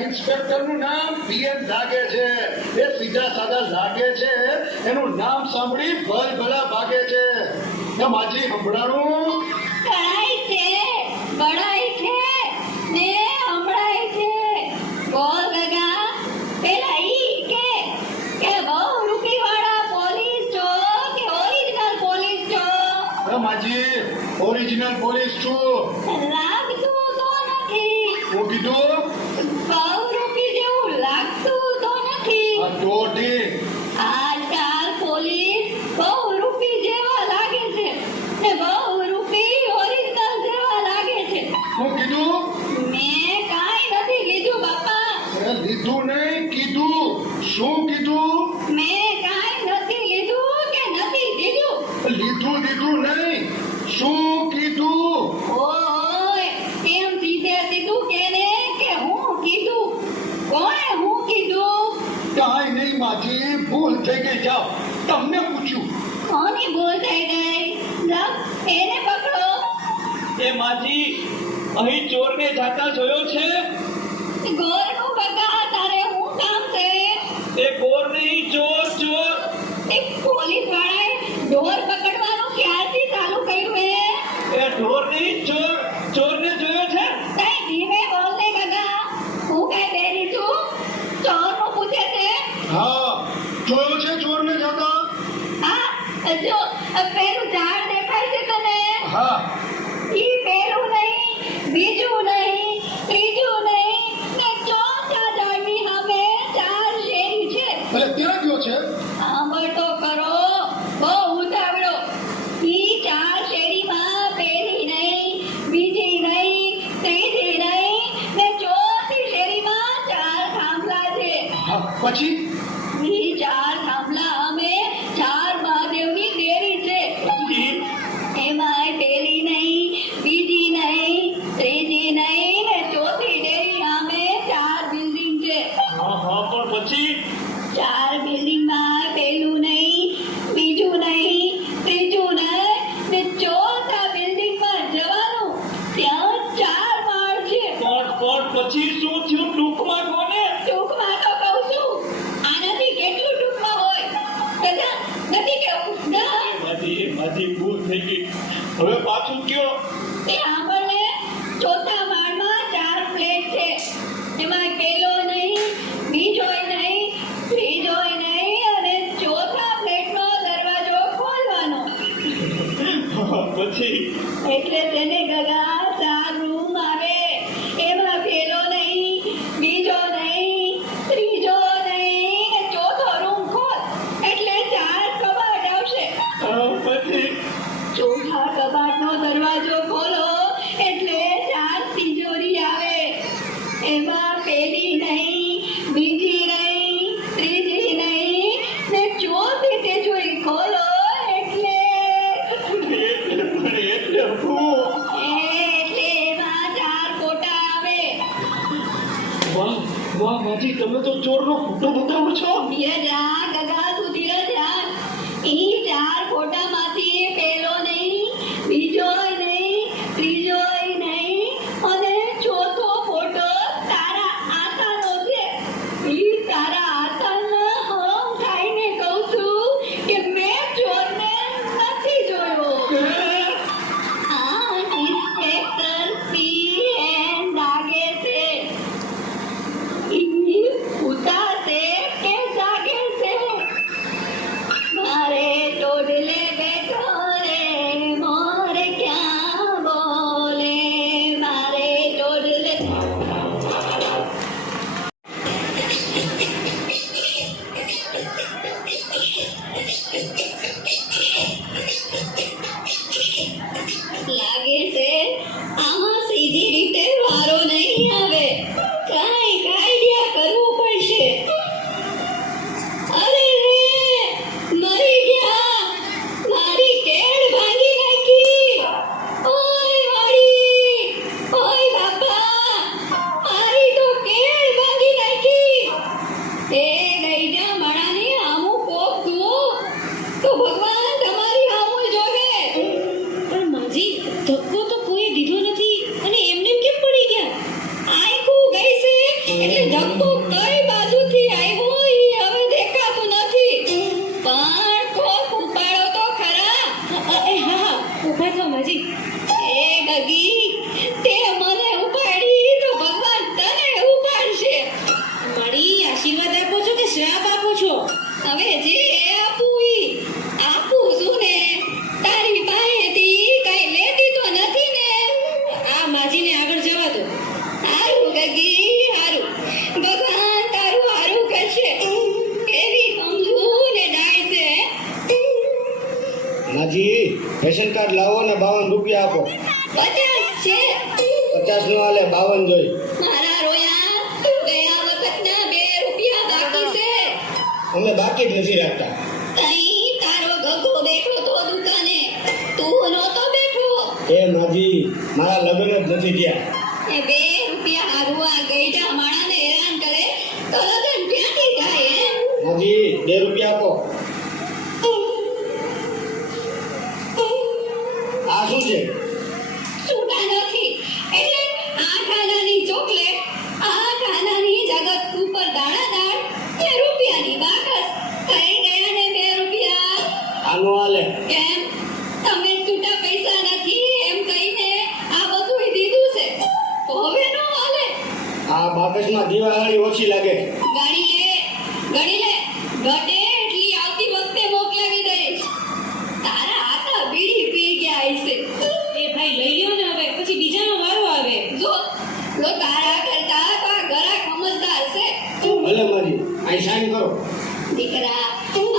Inspector નું નામ PN લાગે છે. એ સીધા સાદા લાગે છે. એનું નામ સાંભળી ભલભલા ભાગે છે. માજી સંભળાણું કડાઈ છે, બડાઈ છે ને હમણાઈ છે. બોલ ગગા, પેલા ઈ કે બહુ રૂપી વાળા પોલીસ છો કે ઓરિજિનલ પોલીસ છો? માજી ઓરિજિનલ પોલીસ છું. લાગતું તો નથી. હું કીધું બહુ રૂપી જેવું લાગતું તો નથી. તો ઠીક. આજકાલ પોલીસ બહુ રૂપી જેવા લાગે છે ને બહુ રૂપી ઓરિજિનલ જેવા લાગે છે. હું કીધું મેં કાંઈ નથી લીધું બાપા. લીધું નહીં, કીધું. શું કીધું? મેં કાંઈ નથી લીધું કે નથી દીધું. લીધું દીધું નહીં, શું કીધું? ઓય, કેમ સીધે દીધું કેને કે હું કીધું? કોણે હું કીધું? કાંઈ નહીં માજી, ભૂલ થઈ ગઈ. જાઓ, તમને પૂછ્યું. કોની ભૂલ થઈ ગઈ? જાઓ, એને પકડો. એ માજી અહીં ચોરને જાતા જોયો છે? ગોરનું કાકા, તારે હું કામ છે? એ ગોર નહીં, ચોર ચોર. એક પોલીસ વાળાએ ઢોર પકડવાનું ક્યારથી ચાલુ કર્યું હે? એ ઢોર નહીં, ચોર. ચોરને જોયો છે? કઈ ધીમે બોલ ને કાકા. હું કઈ બેરી છું? ચોરનું પૂછે છે? હા, જોયો છે ચોરને જતા? હા, જો પેલું ઝાડ દેખાય છે તને? હા. ઈ પેલું નહીં, બીજું નહીં, ત્રીજું નહીં ને ચોથા ઝાડની સામે 4 શેરી છે. એટલે ત્યાં ગયો છે. સાંભળ તો ખરો, બહુ ઉતાવળો. ઈ 4 શેરીમાં પેલી નહીં, બીજી નહીં, ત્રીજી નહીં ને ચોથી શેરીમાં 4 થાંભલા છે. હા, પછી ઈ 4 થાંભલા અમે 4 મહાદેવની ડેરી છે. એમાંય પેલી નહીં, બીજી નહીં, ત્રીજી નહીં ને ચોથી ડેરી સામે 4 બિલ્ડિંગ છે. હા હા, પણ પછી 4 બિલ્ડિંગમાં પેલું નહીં, બીજું નહીં, ત્રીજું નહીં ને ચોથા બિલ્ડિંગમાં જવાનું. ત્યાં 4 માળ છે. પણ પછી શું થયું? ટૂંકમાં કોને? ટૂંકમાં તો કહું છું. આનાથી કેટલું ટૂંકમાં હોય? દાદા, નથી કેવું? ના. માજી ભૂલ થઈ ગઈ. હવે પાછું કયો? એ આપણને ચોથા માળમાં 4 ફ્લેટ છે. એમાં પેલો નહીં, બીજોય નહીં, ત્રીજોય નહીં અને ચોથા ફ્લેટનો દરવાજો ખોલવાનો. પછી એટલે તેને ગગા 4 રૂમ આવે. એમાં પેલો નહીં, બીજો નહીં, ત્રીજો નહીં ને ચોથો રૂમ ખોલ એટલે 4 કબાટ આવશે. પછી ચોથા કબાટનો દરવાજો ખોલો એટલે 4 તિજોરી આવે. એમાં પેલી નહીં, બીજી નહીં, ત્રીજી નહીં ને ચોથી તિજોરી ખોલો એટલે એટલે હું એમાં 4 કોટા આવે. વાહ વાહ માજી, તમે તો ચોરનો ફોટો બતાવો છો. જા ગગા સુધી જા. ઈ 4 ફોટામાંથી પેલો નહીં, બીજોય નહીં, ત્રીજોય નહીં અને ચોથો ફોટો તારા આતાનો છે. ઈ તારા આતાના હમ ખાઈને કહું છું કે મેં ચોરને નથી જોયો. આ ઇન્સ્પેક્ટર પીએન લાગે છે. ઈ ઉતા છે કે જાગે છે? કાર્ડ લાવો ને 52 રૂપિયા આપો. 50 છે 50 નો હાલે, 52 જોઈ. મારા રોયા ગયા વખતના 2 રૂપિયા બાકી છે અમે બાકી જ નથી રાખતા. તઈ તારો ગગો બેઠો તો દુકાને તું નહોતો બેઠો એ માજી, મારા લગ્ન જ નથી થયા. એ 2 રૂપિયા હારું આ ગઈઢા માણાને હેરાન કરે તો લગન ક્યાંથી થાય હે માજી 2 રૂપિયા આપો. આ શું છે? છૂટા નથી એટલે 8 આનાની ચોકલેટ 8 આનાની જગત ઉપર દાણાદાર 2 રૂપિયાની બાકસ થઈ ગયા ને 2 રૂપિયા આનો હાલે. કેમ તમે છૂટા પૈસા નથી એમ કહીને આ બધું દીધું છે તો હવે નો હાલે આ બાકસમાં દિવાળી ઓછી લાગે. ગણી લે ઘટે એટલી આવતી વખતે મોકલાવી દઈશ તારા આતા બીડી પી ગયા હશે એ ભાઈ લઈ લ્યો ને હવે પછી બીજાનો વારો આવે. જો તારા કરતા તો આ ગરાક સમજદાર છે ભલે માજી, અહીં સાઈન કરો. દીકરા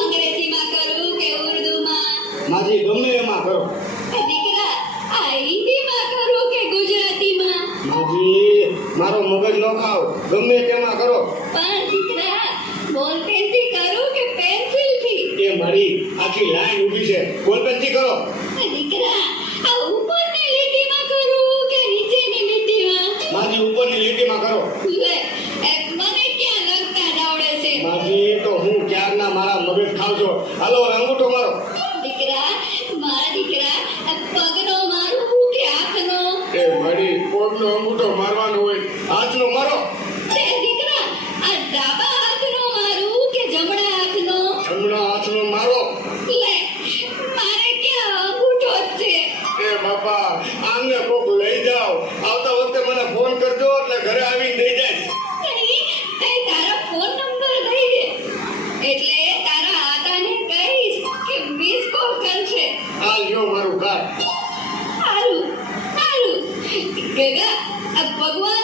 અંગ્રેજીમાં કરું કે ઉર્દુમાં માજી ગમે એમાં કરો. દીકરા આ હિન્દીમાં કરું કે ગુજરાતીમાં માજી મારો મગજ ન ખાવ, ગમે તેમાં કરો. પણ દીકરા બોલપેનથી કરું કે પેન્સિલથી એ મારી આખી લાઈન ઊભી છે, બોલપેનથી કરો. દીકરા આ ઉપરની લીટીમાં કરું કે નીચેની લીટીમાં માજી ઉપરની લીટીમાં કરો. લે એક મને ક્યાં લગતા જ આવડે છે માજી તો હું ક્યારના મારા મગજ ખાવ છો. હાલો હવે અંગૂઠો મારો. દીકરા મારા દીકરા આ પગનો મારું કે હાથનો એ મારી પગનો અંગૂઠો મારવાનો હોય, હાથનો મારો. તે દીકરા આ ડાબા હાથનો મારું કે જમણા હાથનો જમણા હાથનો મારો. લે મારે ક્યાં અંગૂઠો જ છે એ બાપા, આમને કોક લઈ જાઓ. આવતા વખતે મને ફોન કરજો એટલે ઘરે આવીને દઈ જાય. તઈ તારા ફોન નંબર દઈ દે એટલે તારા આતાને કહીશ કે મિસ કોલ કરશે આ લ્યો મારું કાર્ડ. સારું ગગા આ ભગવાન